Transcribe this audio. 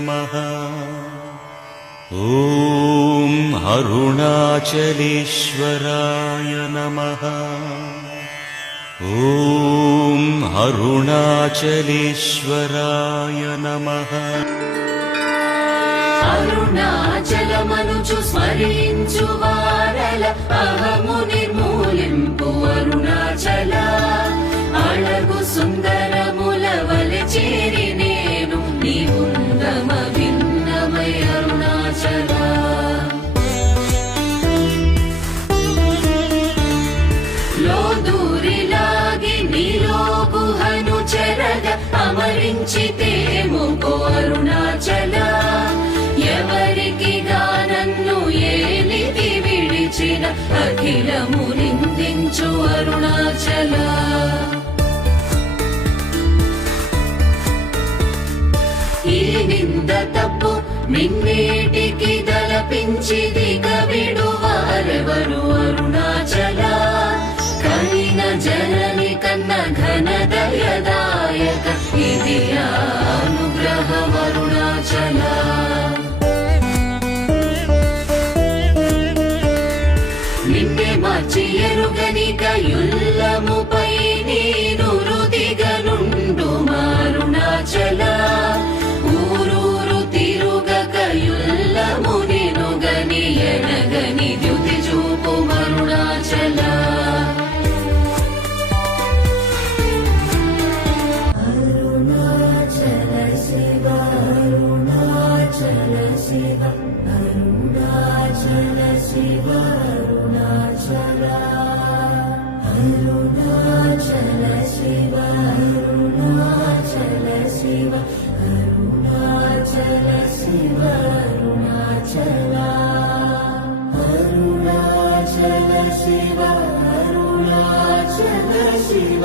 नमः। ॐ अरुणाचलेश्वराय नमः। ॐ अरुणाचलेश्वराय नमः। అరుణాచలమనుచు స్మరించు వారల అహము నిర్మూలింపు అరుణాచల. అళగు సుందరముల వలె చేరి నేను నీ ఉందమ భిన్నమై అరుణాచల. లోదూరిలాగి నీలో గుహను చెరగ అమరించితేము అరుణాచల. ఎవరికి గానన్ను ఏలిది విడిచిన అఖిలము నిందించు అరుణాచల. ఈ నింద తప్పు మిన్నేటికి దలపించి దిగ విడువారెవరు అరుణాచల. కనిన జనని కన్న ఘన దయదాయక ఇది అనుగ్రహం అరుణాచల. నిన్నే మార్చి ఎరుగనిక యుల్లముపై నేను రుదిగనుండు అరుణాచల. ఊరూరు తిరుగక యుల్లము నినుగని ఎనగని ద్యుతి చూపు అరుణాచల. అరుణాచల శివ అరుణాచల శివ అరుణాచల శివ అరుణాచల. అరుణాచల శివ అరుణాచల శివ అరుణాచల శివ అరుణాచల. అరుణాచల శివ అరుణాచల శివ